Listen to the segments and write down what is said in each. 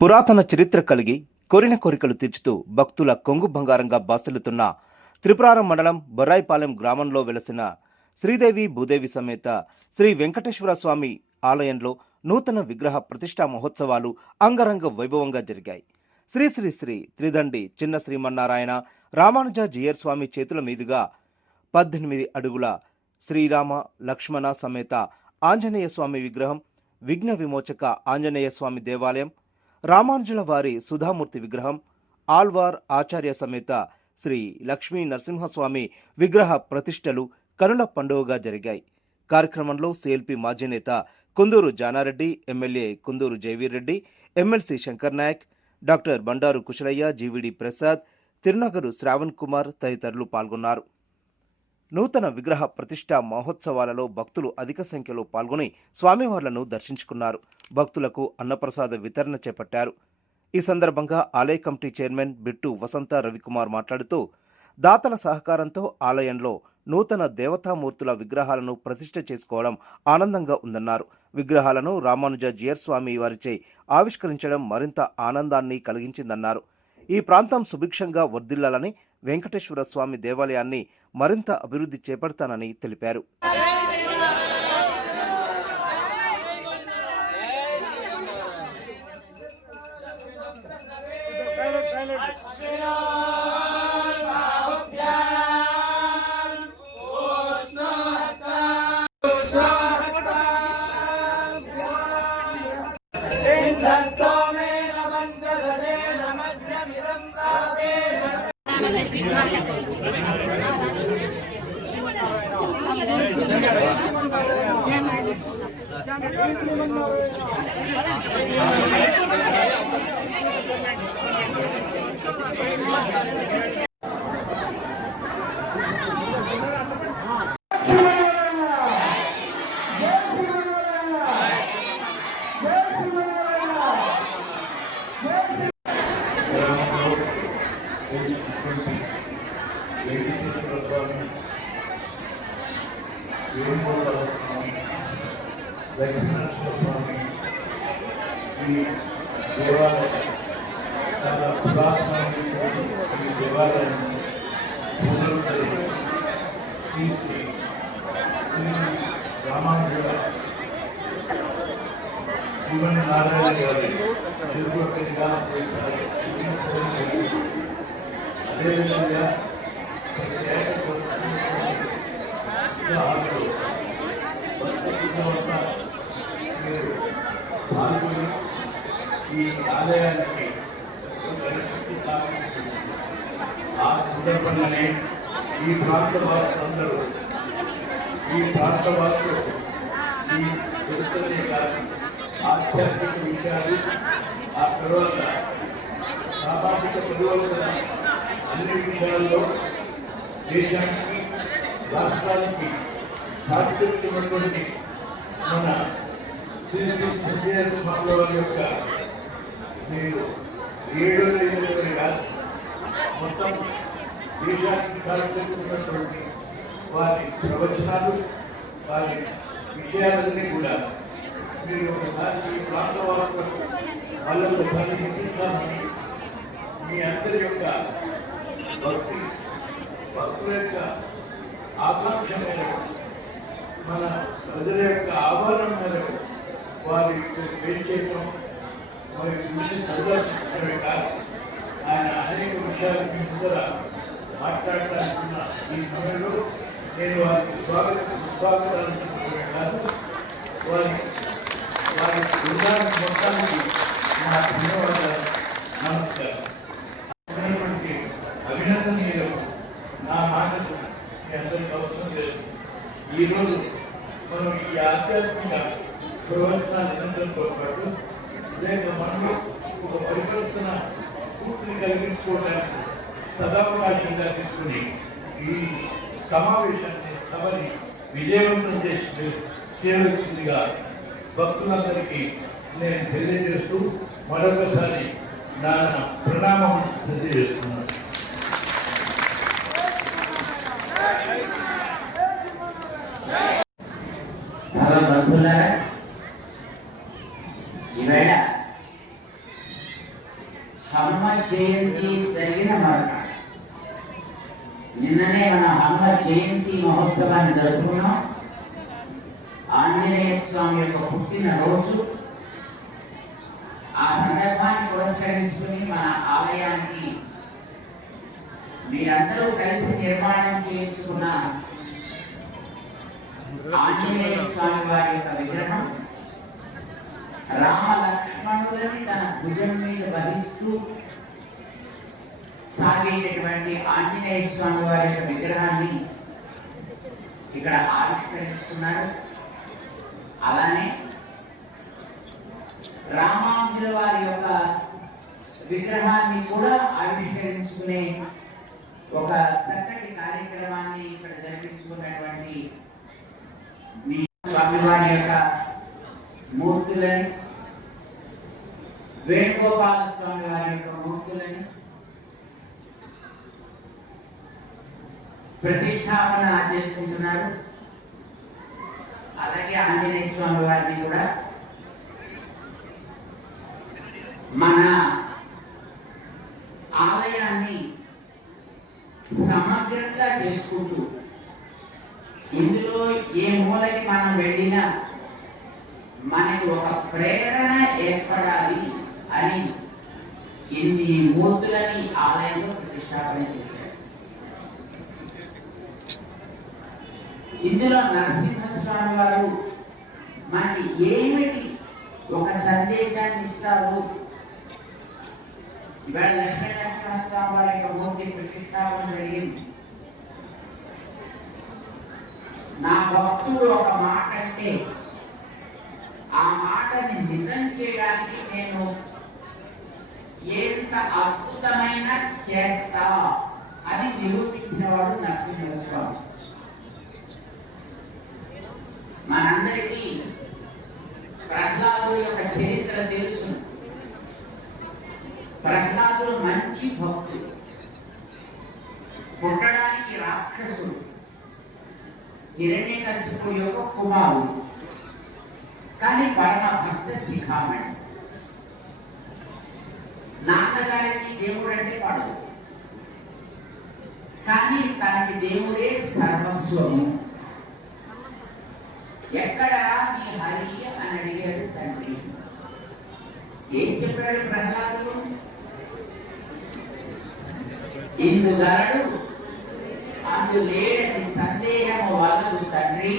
పురాతన చరిత్ర కలిగి కోరిన కోరికలు తీర్చుతూ భక్తుల కొంగు బంగారంగా బాసిల్లుతున్న త్రిపురారం మండలం బొర్రాయిపాలెం గ్రామంలో వెలసిన శ్రీదేవి భూదేవి సమేత శ్రీ వెంకటేశ్వర స్వామి ఆలయంలో నూతన విగ్రహ ప్రతిష్టా మహోత్సవాలు అంగరంగ వైభవంగా జరిగాయి. శ్రీ శ్రీ శ్రీ త్రిదండి చిన్న శ్రీమన్నారాయణ రామానుజ జీయర్ స్వామి చేతుల మీదుగా 18 అడుగుల శ్రీరామ లక్ష్మణ సమేత ఆంజనేయ స్వామి విగ్రహం, విఘ్న విమోచక ఆంజనేయ స్వామి దేవాలయం, రామానుజుల వారి సుధామూర్తి విగ్రహం, ఆల్వార్ ఆచార్య సమేత శ్రీ లక్ష్మీ నరసింహస్వామి విగ్రహ ప్రతిష్టలు కనుల పండుగగా జరిగాయి. కార్యక్రమంలో సిఎల్పి మాజీ నేత Kunduru Janareddy, MLA Kunduru Jayaveer Reddy, MLC Shankar Naik, doctor Bandaru Kushalaiah, GVD Prasad, Thirunagaru Shravan Kumar తదితరులు పాల్గొన్నారు. నూతన విగ్రహ ప్రతిష్టా మహోత్సవాలలో భక్తులు అధిక సంఖ్యలో పాల్గొని స్వామివార్లను దర్శించుకున్నారు. భక్తులకు అన్నప్రసాద వితరణ చేపట్టారు. ఈ సందర్భంగా ఆలయ కమిటీ చైర్మన్ బిట్టు వసంత రవికుమార్ మాట్లాడుతూ, దాతల సహకారంతో ఆలయంలో నూతన దేవతామూర్తుల విగ్రహాలను ప్రతిష్ఠ చేసుకోవడం ఆనందంగా ఉందన్నారు. విగ్రహాలను రామానుజ జీయర్ స్వామి వారిచే ఆవిష్కరించడం మరింత ఆనందాన్ని కలిగించిందన్నారు. ఈ ప్రాంతం సుభిక్షంగా వర్ధిల్లాలని, వెంకటేశ్వర స్వామి దేవాలయాన్ని మరింత అభివృద్ధి చేపడతానని తెలిపారు. చాలా పురాతనమైన ఈ దేవాలయాన్ని తీసి శ్రీ రామానుజుల శ్రీమన్నారాయణ గారి తిరుపతిగా అదేవిధంగా పాల్గొని ఈ ఆలయానికి ఆ సందర్భంగానే ఈ ప్రాంత వాసులందరూ ఈ చరిత్రనే కాదు, ఆధ్యాత్మిక విషయాలు, ఆ తర్వాత సామాజిక పరివర్తన అన్ని విషయాల్లో దేశానికి రాష్ట్రానికి సాధిస్తున్నటువంటి మన శ్రీ శ్రీ సంజయ స్వామి వారి యొక్క మీరు 7 కాదు, మొత్తం దేశానికి సాధిస్తున్నటువంటి వారి ప్రవచనాలు, వారి విషయాలన్నీ కూడా మీరు ఒకసారి ఈ ప్రాంత వాసులకు వాళ్ళకు ఒకసారి వినిపించాలని మీ అందరి యొక్క భక్తుల యొక్క ఆకాంక్ష మేరకు, మన ప్రజల యొక్క ఆహ్వానం మేరకు వారి చేయడం మరి గురించి సందర్శించడమే కాదు, ఆయన అనేక విషయాలు మీ ముందర మాట్లాడటానుకున్న ఈ సమయంలో నేను వారికి స్వాగతాలు కాదు, వారి బృందానికి మొత్తానికి నా ధన్యవాదాలు, నమస్కారం. అభినందనీయులు నా మాటకు మీ అందరికీ అవసరం లేదు. ఈరోజు మనం ఈ ఆధ్యాత్మిక ప్రవచన నిరంతరంతో పాటు లేక మనలో ఒక పరివర్తన పూర్తిని కలిగించుకోవడానికి సదావకాశంగా తీసుకుని ఈ సమావేశాన్ని సభని విజయవంతం చేయవలసిందిగా భక్తులందరికీ నేను తెలియజేస్తూ మరొకసారి నా ప్రణామం తెలియజేస్తున్నాను. బంధువులారా, ఈవేళ మన హనుమ జయంతి మహోత్సవాన్ని జరుపుకున్నాం. ఆంజనేయ స్వామి యొక్క పుట్టిన రోజు. ఆ సందర్భాన్ని పురస్కరించుకుని మన ఆలయానికి మీరందరూ కలిసి నిర్మాణం చేయించుకున్న ఆంజనేయ స్వామి వారి యొక్క విగ్రహం రామ లక్ష్మణులని తన భుజం మీద వహిస్తూ సాగేటటువంటి ఆంజనేయ స్వామి వారి యొక్క విగ్రహాన్ని ఇక్కడ ఆవిష్కరిస్తున్నారు. అలానే రామాంజుల వారి యొక్క విగ్రహాన్ని కూడా ఆవిష్కరించుకునే ఒక చక్కటి కార్యక్రమాన్ని ఇక్కడ జరిపించుకున్నటువంటి మీ స్వామివారి యొక్క మూర్తులని, వేణుగోపాల స్వామి వారి యొక్క మూర్తులని ప్రతిష్టాపన చేసుకుంటున్నారు. అలాగే ఆంజనేయ స్వామి వారిని కూడా మన ఆలయాన్ని సమగ్రంగా చేసుకుంటూ ఇందులో ఏ మూలకి మనం వెళ్ళినా మనకి ఒక ప్రేరణ ఏర్పడాలి అని ఇన్ని మూర్తులని ఆలయంలో ప్రతిష్టాపన చేశారు. ఇందులో నరసింహస్వామి వారు మనకి ఏమిటి ఒక సందేశాన్ని ఇస్తారు. ఇవాళ లక్ష్మీనరసింహస్వామి వారి యొక్క మూర్తి ప్రతిష్టాపన జరిగింది. నా భక్తుడు ఒక మాట అంటే ఆ మాటని నిజం చేయడానికి నేను ఎంత అద్భుతమైన చేస్తా అని నిరూపించిన వాడు నరసింహస్వామి. మనందరికీ ప్రహ్లాదుడి యొక్క చరిత్ర తెలుసు. ప్రహ్లాదుడు మంచి భక్తుడు, పుట్టడానికి రాక్షసుడు, హిరణ్యకశిపుడి యొక్క కుమారుడు, కానీ పరమ భక్త శిఖామణి. నాన్నగారికి దేవుడు అంటే పడదు, కానీ తనకి దేవుడే సర్వస్వము. ఎక్కడ నీ హరి అని అడిగాడు తండ్రి. ఏం చెప్పాడు ప్రహ్లాదుడు? ఇందుగలడు అందులేని సందేహము వలదు తండ్రి,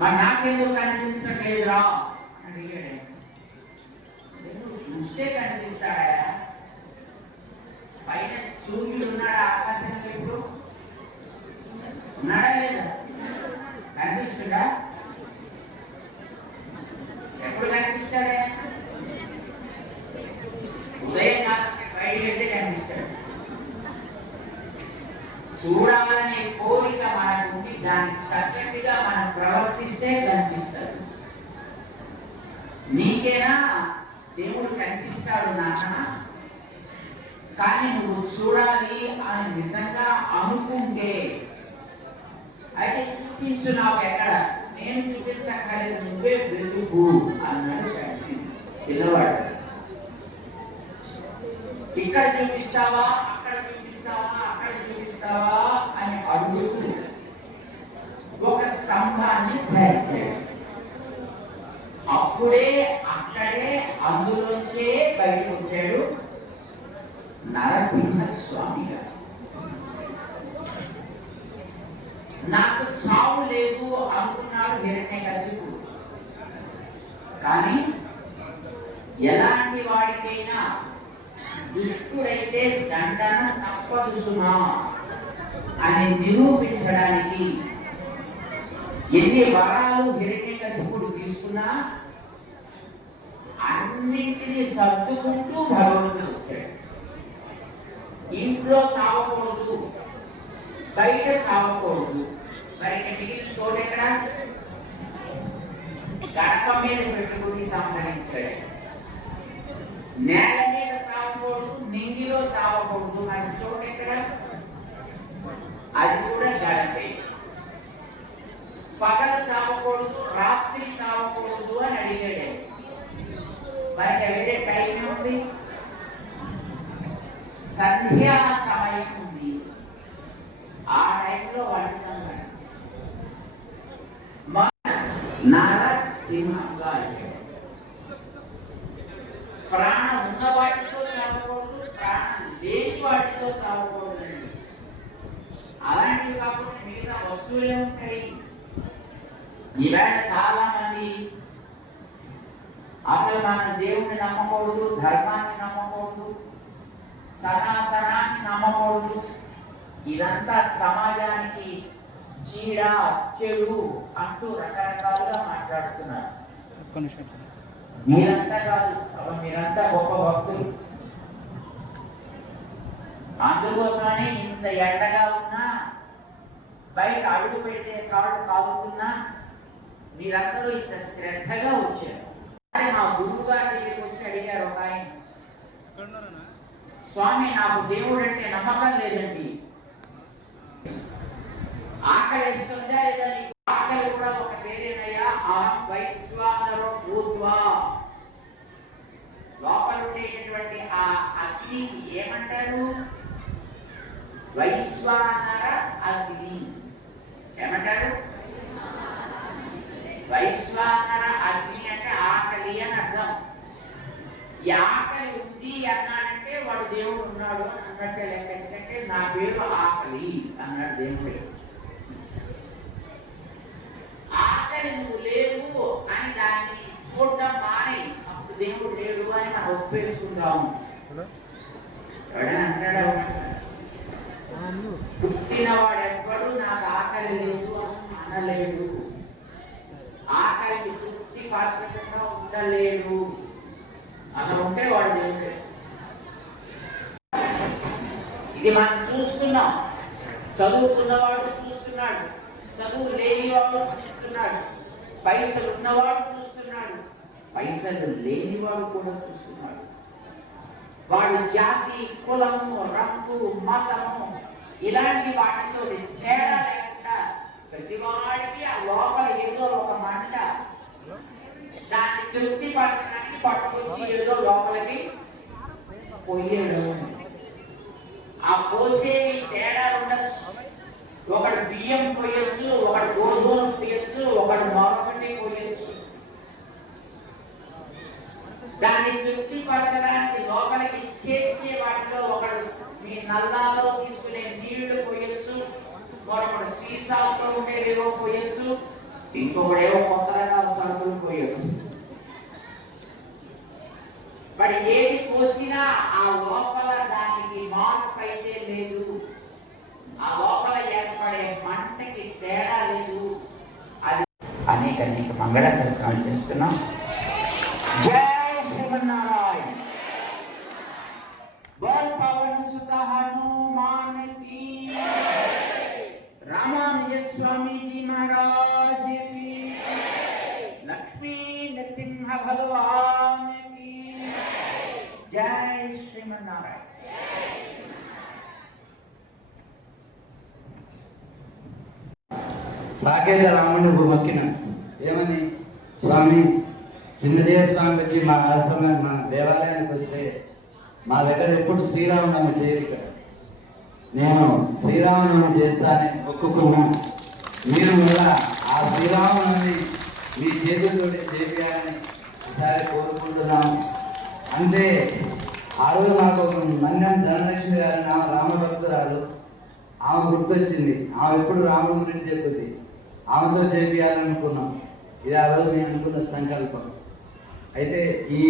మరి నాకెందుకు కనిపించట్లేదురా అని అడిగాడు. నువ్వు చూస్తే కనిపిస్తాడా? పైన సూర్యుడు ఉన్నాడా ఆకాశంలో? ఇప్పుడు ఉన్నాడా లేదా? కనిపిస్తుందా? ఎప్పుడు కనిపిస్తాడా? ఉదయం బయటికి వెళ్తే కనిపిస్తాడు. చూడాలనే కోరిక మనకుంది, దానికి తగ్గట్టుగా మనం ప్రవర్తిస్తే కనిపిస్తాడు. నీకేనా దేవుడు కనిపిస్తాడు నాన్న, కానీ నువ్వు చూడాలి అని నిజంగా అనుకుంటే అయితే చూపించు నాకు ఎక్కడ. నేను చూపించక్కర్లేదు, నువ్వే వెతుకు అన్నాడు పిల్లవాడు. ఇక్కడ చూపిస్తావా, అక్కడ చూపిస్తావా, అక్కడ చూపిస్తావా అని అడుగుతూ ఒక స్తంభాన్ని చేర్చాడు. అప్పుడే అక్కడే అందులోంచే బయటకు వచ్చాడు నరసింహస్వామి గారు. నాకు చావు లేదు అనుకున్నాడు హిరణ్యకశిపుడు, కానీ ఎలాంటి వాడికైనా దుష్టుడైతే దండన తప్పదు సుమా అని నిరూపించడానికి ఎన్ని వరాలు హిరణ్యకశిపుడు తీసుకున్నా అన్నింటినీ సర్దుకుంటూ భగవంతుడు వచ్చాడు. ఇంట్లో చావకూడదు, బయట చావకూడదు, మరి మిగిలిన చోటు ఎక్కడ? గడప మీద పెట్టుకుని సంహరించాడు. నేల మీద చావకూడదు, నింగిలో చావకూడదు, మరి చోటు ఎక్కడ? అది కూడా గడపే. పగలు చావకూడదు, రాత్రి చావకూడదు అని అడిగాడు. మరి వేరే టైం ఉంది, సంధ్యా సమయం ఉంది. నరసింహంగా అయ్యాడు. ప్రాణం ఉన్న వాటితో చావకూడదు, ప్రాణం లేని వాటితో చావకూడదండి. అలాంటివి కాకుండా మిగతా వస్తువులే ఉంటాయి. ఈవేళ చాలా మంది అసలు మనం దేవుణ్ణి నమ్మకూడదు, ధర్మాన్ని నమ్మకూడదు, సనాతనాన్ని నమ్మకూడదు. ఇదంతా సమాజానికి చీడ చెడు అంటూ రకరకాలుగా మాట్లాడుతున్నారు. మీరంతా కాదు, మీరంతా గొప్ప భక్తులు. అందుకోసమని ఇంత ఎండగా ఉన్నా, బయట అడుగు పెడితే కాళ్ళు కాలుతున్నా మీరందరూ ఇంత శ్రద్ధగా వచ్చారు. మా గురువు గారి దగ్గరికి వచ్చి అడిగారు ఒక ఆయన, స్వామి నాకు దేవుడు అంటే నమ్మకం లేదండి, ఆకలి ఇస్తుందా లేదా? ఆకలి కూడా ఒక పేరేనయ్యా, వైశ్వానరో భూత్వా. లోపల ఉండేటటువంటి ఆ అగ్ని ఏమంటారు? వైశ్వానర అగ్ని. ఏమంటారు? వైశ్వానర అగ్ని అంటే ఆకలి అని అర్థం. ఈ ఆకలి ఉంది అన్నాడంటే వాడు దేవుడు ఉన్నాడు అని అన్నట్టే లెక్క. ఎందుకంటే నా పేరు ఆకలి అన్నాడు దేవుడు. ఆకలి నువ్వు లేవు అని దాన్ని చూడటం మాని అప్పుడు దేవుడు లేడు అని మనం ఒప్పేసుకుందాము. అంటాడు, పుట్టిన వాడెవ్వడు నాకు ఆకలి లేదు అనలేడు, ఆకలికి తృప్తి పరచకుండా ఉండలేడు అలా ఉంటే వాడు దేవుడే. ఇది మనం చూస్తున్నాం. చదువుకున్నవాడు చూస్తున్నాడు, చదువు లేనివాడు చూస్తున్నాడు, పైసలు ఉన్నవాడు చూస్తున్నాడు, పైసలు లేనివాడు కూడా చూస్తున్నాడు. వాడు జాతి, కులము, రంగు, మతము ఇలాంటి వాటితో తేడా లేకుండా ప్రతి వాడికి ఆ లోపల ఏదో ఒక మంట, దాన్ని తృప్తి పరచడానికి పట్టుకొచ్చి ఏదో లోపలికి పోయాడు. ఆ పోసేవి తేడా ఉండదు. ఒకడు బియ్యం పోయొచ్చు, ఒకడు గోధుమ పోయొచ్చు, ఒకడు మరొకటి పోయొచ్చు. దాన్ని తృప్తి పరచడానికి లోపలికి చేర్చే వాటిలో ఒకడు మీ నల్లాలో తీసుకునే నీళ్లు పోయొచ్చు, మరొకడు సీసాలతో ఉండేవేవో పోయొచ్చు, ఇంకొకడేవో కొత్త రకాల సరుకులు పోయొచ్చు. మరి ఏది పోసినా ఆ లోపల దానికి మార్పు అయితే లేదు, ఆ లోపల ఏర్పడే మంటకి తేడా లేదు. అది అనేక మంగళాశాసనాలు చేస్తున్నాం. జై శ్రీమన్నారాయణ. బోల్ పవన్ సుత హనుమాన్ की, रामानुज स्वामी जी महाराज की, लक्ष्मी नरसिंह भगवान की जय श्रीमन्नारायण. సాకేత రాముడిని మొక్కిన ఏమని, స్వామి చిన్నదేవ స్వామి వచ్చి మా ఆశ్రమాన్ని మా దేవాలయానికి వస్తే మా దగ్గర ఎప్పుడు శ్రీరామనవమి చేయరు. ఇక్కడ నేను శ్రీరామనవమి చేస్తానని ఒప్పుకున్నా. మీరు మళ్ళా ఆ శ్రీరామనవమి మీ చేతులతో చేయాలని ఈసారి కోరుకుంటున్నాను. అంటే ఆ రోజు మాకు మన్యం ధనలక్ష్మి గారి రామభక్తురాలు, ఆమె గుర్తొచ్చింది. ఆమె ఎప్పుడు రాముడి గురించి చెప్తుంది, ఆమెతో చేయాలనుకున్నాం. ఇది ఆ రోజు నేను అనుకున్న సంకల్పం. అయితే ఈ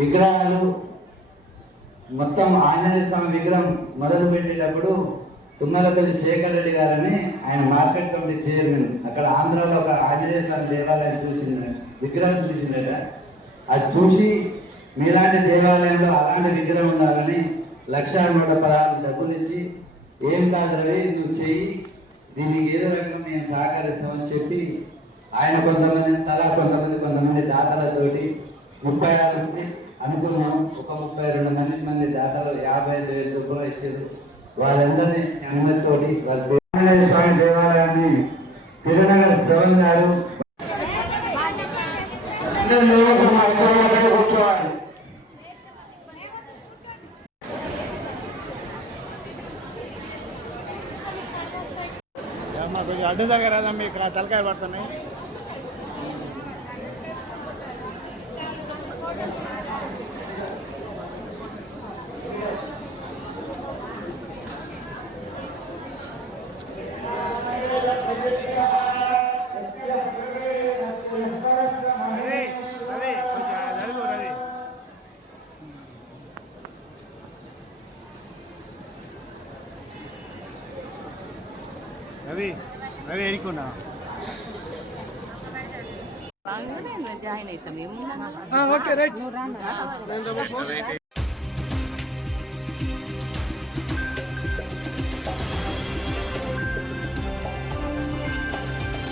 విగ్రహాలు మొత్తం ఆంజనేయ స్వామి విగ్రహం మొదలు పెట్టేటప్పుడు తుమ్మలపల్లి శేఖర్ రెడ్డి గారని ఆయన మార్కెట్ కమిటీ చైర్మన్, అక్కడ ఆంధ్రాలో ఒక ఆంజనేయ స్వామి దేవాలయం చూసింది, విగ్రహం చూసిందట. అది చూసి మీలాంటి దేవాలయంలో అలాంటి విగ్రహం ఉండాలని 1,116 డబ్బులు ఇచ్చి, ఏం కాదు రవి నువ్వు చెయ్యి, దీనికి ఏదో రకంగా నేను సహకరిస్తామని చెప్పి ఆయన కొంతమంది దాతలతోటి 36 మంది అనుకున్నాం. ఒక 32 మంది దాతలు 55,000 చొప్పున ఇచ్చారు. వాళ్ళందరినీ అనుమతితోటి వాళ్ళ ఆంజనేయ స్వామి దేవాలయాన్ని తిరునగర్ శ్రవణ్ గారు కూర్చోవాలి. కొంచెం అడ్డు దగ్గర మీకు తలకాయ పడుతున్నాయి. రవి రవి ఎడుకున్నా జాయిన్ అవుతాం ఏముందా ఓకే రైట్